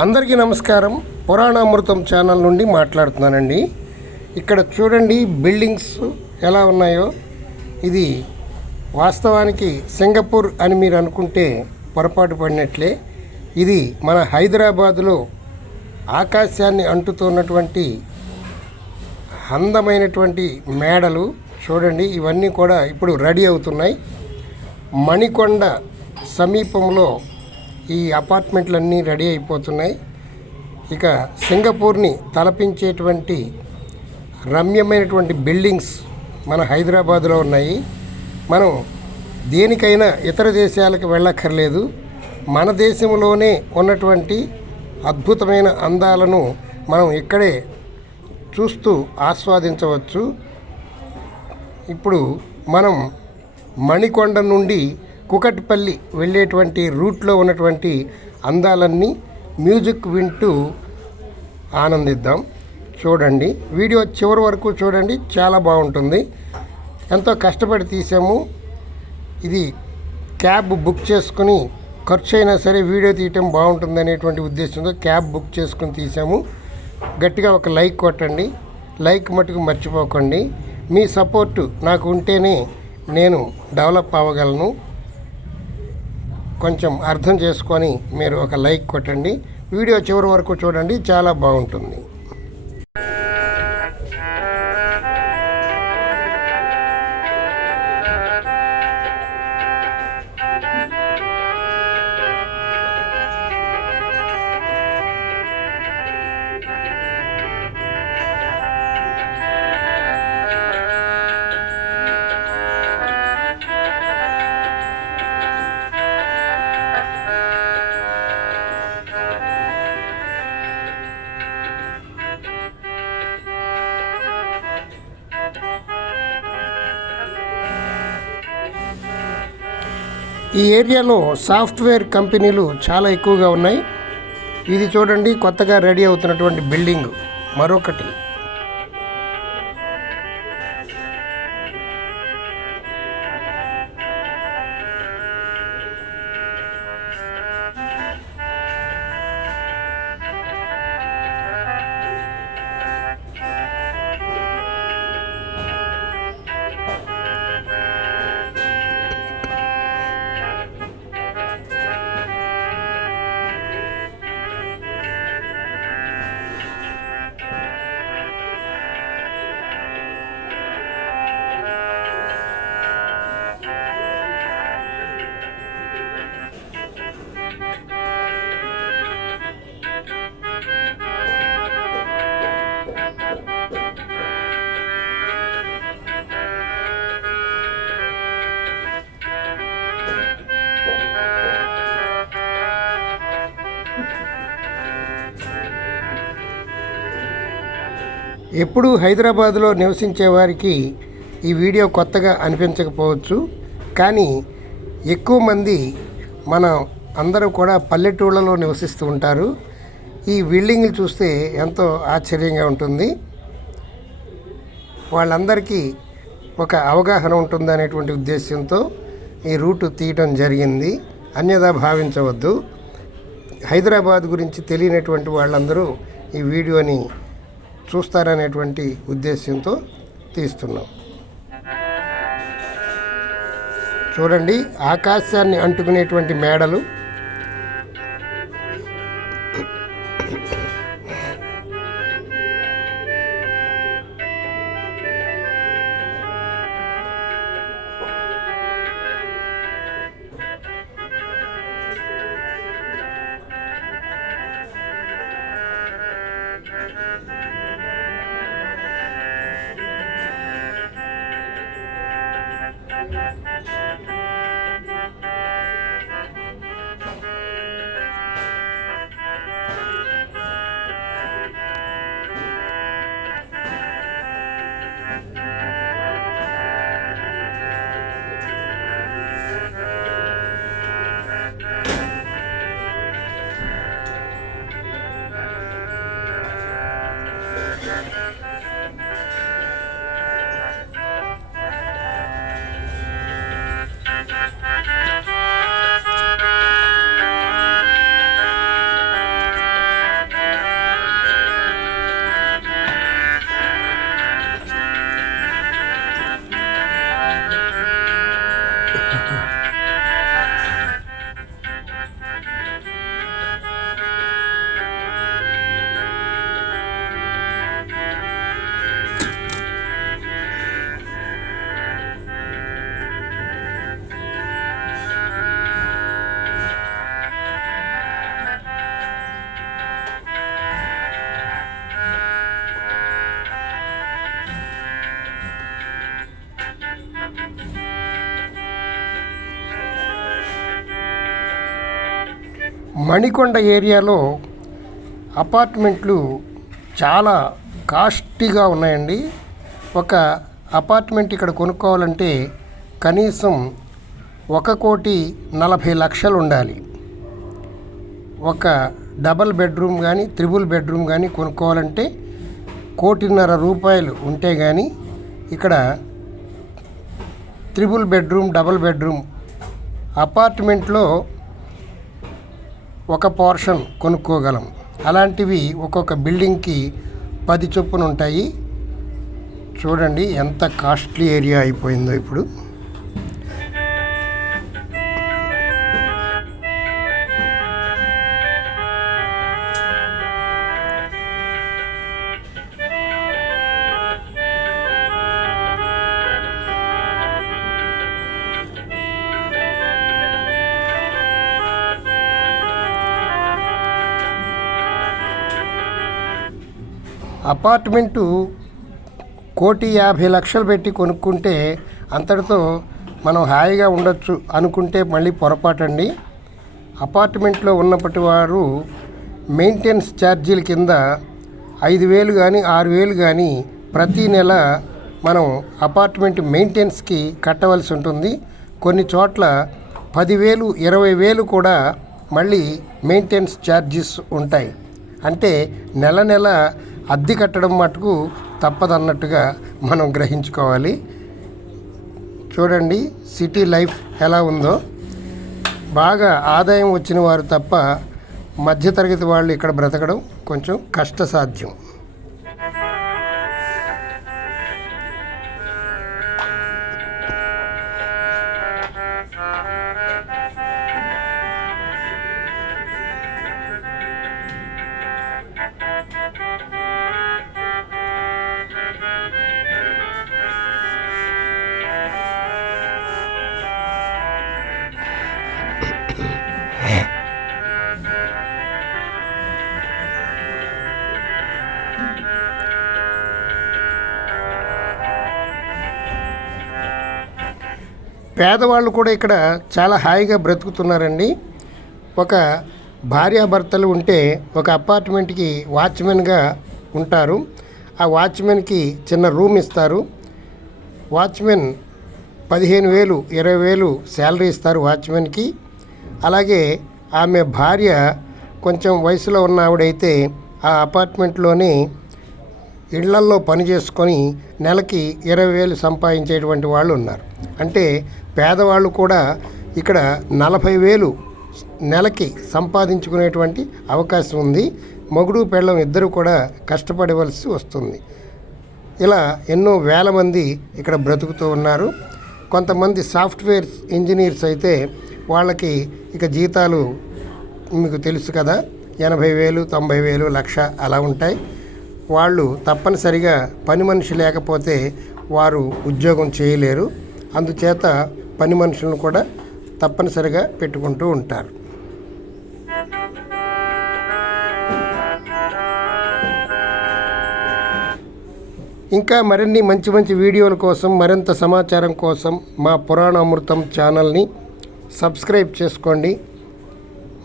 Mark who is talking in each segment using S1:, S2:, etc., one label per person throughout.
S1: అందరికీ నమస్కారం. పురాణామృతం ఛానల్ నుండి మాట్లాడుతున్నానండి. ఇక్కడ చూడండి బిల్డింగ్స్ ఎలా ఉన్నాయో. ఇది వాస్తవానికి సింగపూర్ అని మీరు అనుకుంటే పొరపాటు పడినట్లే. ఇది మన హైదరాబాదులో ఆకాశాన్ని అంటుతున్నటువంటి అందమైనటువంటి మేడలు. చూడండి ఇవన్నీ కూడా ఇప్పుడు రెడీ అవుతున్నాయి. మణికొండ సమీపంలో ఈ అపార్ట్మెంట్లన్నీ రెడీ అయిపోతున్నాయి. ఇక సింగపూర్ని తలపించేటువంటి రమ్యమైనటువంటి బిల్డింగ్స్ మన హైదరాబాదులో ఉన్నాయి. మనం దేనికైనా ఇతర దేశాలకు వెళ్ళక్కర్లేదు. మన దేశంలోనే ఉన్నటువంటి అద్భుతమైన అందాలను మనం ఇక్కడే చూస్తూ ఆస్వాదించవచ్చు. ఇప్పుడు మనం మణికొండ నుండి కుకట్పల్లి వెళ్ళేటువంటి రూట్లో ఉన్నటువంటి అందాలన్నీ మ్యూజిక్ వింటూ ఆనందిద్దాం. చూడండి. వీడియో చివరి వరకు చూడండి. చాలా బాగుంటుంది. ఎంతో కష్టపడి తీసాము. ఇది క్యాబ్ బుక్ చేసుకుని ఖర్చు అయినా సరే వీడియో తీయటం బాగుంటుంది అనేటువంటి ఉద్దేశంతో క్యాబ్ బుక్ చేసుకుని తీసాము. గట్టిగా ఒక లైక్ కొట్టండి. లైక్ మటుకు మర్చిపోకండి. మీ సపోర్టు నాకు ఉంటేనే నేను డెవలప్ అవ్వగలను. కొంచెం అర్థం చేసుకొని మీరు ఒక లైక్ కొట్టండి. వీడియో చివరి వరకు చూడండి. చాలా బాగుంటుంది. ఈ ఏరియాలో సాఫ్ట్వేర్ కంపెనీలు చాలా ఎక్కువగా ఉన్నాయి. ఇది చూడండి కొత్తగా రెడీ అవుతున్నటువంటి బిల్డింగ్ మరొకటి. ఎప్పుడూ హైదరాబాదులో నివసించే వారికి ఈ వీడియో కొత్తగా అనిపించకపోవచ్చు. కానీ ఎక్కువ మంది మన అందరూ కూడా పల్లెటూళ్ళలో నివసిస్తూ ఉంటారు. ఈ బిల్డింగ్లు చూస్తే ఎంతో ఆశ్చర్యంగా ఉంటుంది. వాళ్ళందరికీ ఒక అవగాహన ఉంటుంది అనేటువంటి ఉద్దేశంతో ఈ రూటు తీయటం జరిగింది. అన్యదా భావించవద్దు. హైదరాబాద్ గురించి తెలియనటువంటి వాళ్ళందరూ ఈ వీడియోని చూస్తారనేటువంటి ఉద్దేశంతో తీస్తున్నాం. చూడండి ఆకాశాన్ని అంటుకునేటువంటి మేడలు మణికొండ ఏరియాలో అపార్ట్మెంట్లు చాలా కాస్ట్లీగా ఉన్నాయండి. ఒక అపార్ట్మెంట్ ఇక్కడ కొనుక్కోవాలంటే కనీసం ఒక కోటి నలభై లక్షలు ఉండాలి. ఒక డబల్ బెడ్రూమ్ కానీ త్రిబుల్ బెడ్రూమ్ కానీ కొనుక్కోవాలంటే కోటిన్నర రూపాయలు ఉంటే కానీ ఇక్కడ త్రిబుల్ బెడ్రూమ్ డబల్ బెడ్రూమ్ అపార్ట్మెంట్లో ఒక పోర్షన్ కొనుక్కోగలం. అలాంటివి ఒక్కొక్క బిల్డింగ్కి పది చొప్పున ఉంటాయి. చూడండి ఎంత కాస్ట్లీ ఏరియా అయిపోయిందో ఇప్పుడు. అపార్ట్మెంటు కోటి యాభై లక్షలు పెట్టి కొనుక్కుంటే అంతటితో మనం హాయిగా ఉండొచ్చు అనుకుంటే మళ్ళీ పొరపాటండి. అపార్ట్మెంట్లో ఉన్నప్పటి వారు మెయింటెనెన్స్ ఛార్జీల కింద ఐదు వేలు కానీ ఆరు వేలు కానీ ప్రతీ నెల మనం అపార్ట్మెంట్ మెయింటెనెన్స్కి కట్టవలసి ఉంటుంది. కొన్ని చోట్ల పదివేలు ఇరవై వేలు కూడా మళ్ళీ మెయింటెనెన్స్ ఛార్జెస్ ఉంటాయి. అంటే నెల నెల అద్దె కట్టడం మటుకు తప్పదన్నట్టుగా మనం గ్రహించుకోవాలి. చూడండి సిటీ లైఫ్ ఎలా ఉందో. బాగా ఆదాయం వచ్చిన వారు తప్ప మధ్యతరగతి వాళ్ళు ఇక్కడ బ్రతకడం కొంచెం కష్టసాధ్యం. పేదవాళ్ళు కూడా ఇక్కడ చాలా హాయిగా బ్రతుకుతున్నారండి. ఒక భార్యాభర్తలు ఉంటే ఒక అపార్ట్మెంట్కి వాచ్మెన్గా ఉంటారు. ఆ వాచ్మెన్కి చిన్న రూమ్ ఇస్తారు. వాచ్మెన్ పదిహేను వేలు ఇరవై వేలు శాలరీ ఇస్తారు వాచ్మెన్కి. అలాగే ఆమె భార్య కొంచెం వయసులో ఉన్న ఆవిడైతే ఆ అపార్ట్మెంట్లోనే ఇళ్ళల్లో పని చేసుకొని నెలకి ఇరవై వేలు సంపాదించేటువంటి వాళ్ళు ఉన్నారు. అంటే పేదవాళ్ళు కూడా ఇక్కడ నలభై వేలు నెలకి సంపాదించుకునేటువంటి అవకాశం ఉంది. మొగుడు పెళ్ళం ఇద్దరు కూడా కష్టపడవలసి వస్తుంది. ఇలా ఎన్నో వేల మంది ఇక్కడ బ్రతుకుతూ ఉన్నారు. కొంతమంది సాఫ్ట్వేర్ ఇంజనీర్స్ అయితే వాళ్ళకి ఇక జీతాలు మీకు తెలుసు కదా. ఎనభై వేలు తొంభై వేలు లక్ష అలా ఉంటాయి. వాళ్ళు తప్పనిసరిగా పని మనిషి లేకపోతే వారు ఉద్యోగం చేయలేరు. అందుచేత పని మనుషులను కూడా తప్పనిసరిగా పెట్టుకుంటూ ఉంటారు. ఇంకా మరిన్ని మంచి మంచి వీడియోల కోసం మరింత సమాచారం కోసం మా పురాణ అమృతం ఛానల్ని సబ్స్క్రైబ్ చేసుకోండి.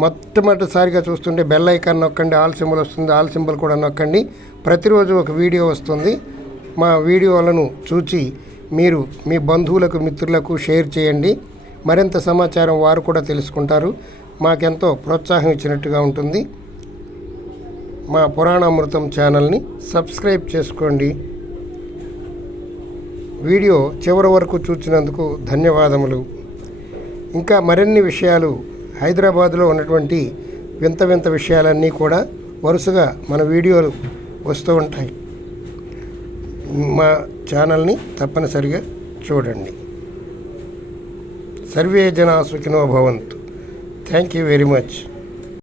S1: మొట్టమొదటిసారిగా చూస్తుంటే బెల్ ఐకాన్ నొక్కండి ఆల్ సింబల్ వస్తుంది ఆల్ సింబల్ కూడా నొక్కండి. ప్రతిరోజు ఒక వీడియో వస్తుంది. మా వీడియోలను చూచి మీరు మీ బంధువులకు మిత్రులకు షేర్ చేయండి. మరింత సమాచారం వారు కూడా తెలుసుకుంటారు. మాకెంతో ప్రోత్సాహం ఇచ్చినట్టుగా ఉంటుంది. మా పురాణామృతం ఛానల్ని సబ్స్క్రైబ్ చేసుకోండి. వీడియో చివరి వరకు చూసినందుకు ధన్యవాదములు. ఇంకా మరిన్ని విషయాలు హైదరాబాద్లో ఉన్నటువంటి వింత వింత విషయాలన్నీ కూడా వరుసగా మన వీడియోలు వస్తూ ఉంటాయి. మా ఛానల్ని తప్పనిసరిగా చూడండి. సర్వే జనా సుఖినో భవంతు. Thank you very much.